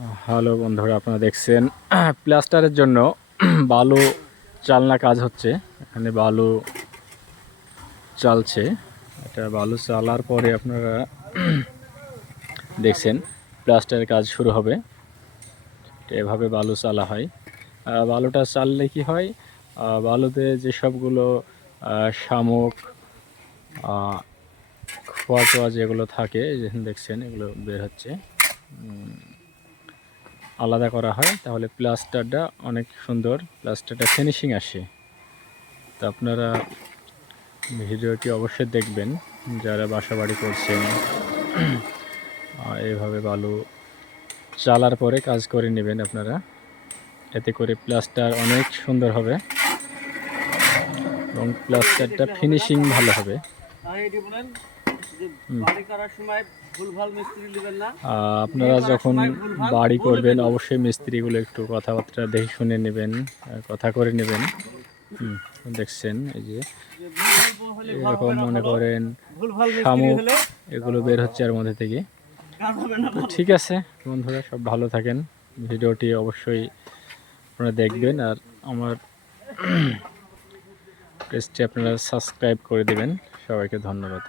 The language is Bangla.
হ্যালো বন্ধুরা, আপনারা দেখছেন প্লাস্টারের জন্য বালু চালনা কাজ হচ্ছে। এখানে বালু চালছে। এটা বালু চালার পরে আপনারা দেখছেন প্লাস্টারের কাজ শুরু হবে। এভাবে বালু চালা হয়। বালুটা চাললে কি হয়, বালুতে যেসবগুলো শামুক, খোয়া টোয়া যেগুলো থাকে, দেখছেন এগুলো বের হচ্ছে, আলাদা করা হয়। তাহলে প্লাস্টারটা অনেক সুন্দর, প্লাস্টারটা ফিনিশিং আসে। তো আপনারা ভিডিওটি অবশ্যই দেখবেন যারা বাসা বাড়ি করছেন। এইভাবে বালু চালার পরে কাজ করে নেবেন আপনারা, এতে করে প্লাস্টার অনেক সুন্দর হবে এবং প্লাস্টারটা ফিনিশিং ভালো হবে। আপনারা যখন বাড়ি করবেন অবশ্যই মিস্ত্রিগুলো একটু কথাবার্তা দেখে শুনে নেবেন, কথা করে নেবেন। দেখছেন এই যে এরকম মনে করেন শামুক এগুলো বের হচ্ছে এর মধ্যে থেকে। ঠিক আছে বন্ধুরা, সব ভালো থাকেন। ভিডিওটি অবশ্যই আপনারা দেখবেন আর আমার পেজটি আপনারা সাবস্ক্রাইব করে দেবেন। সবাইকে ধন্যবাদ।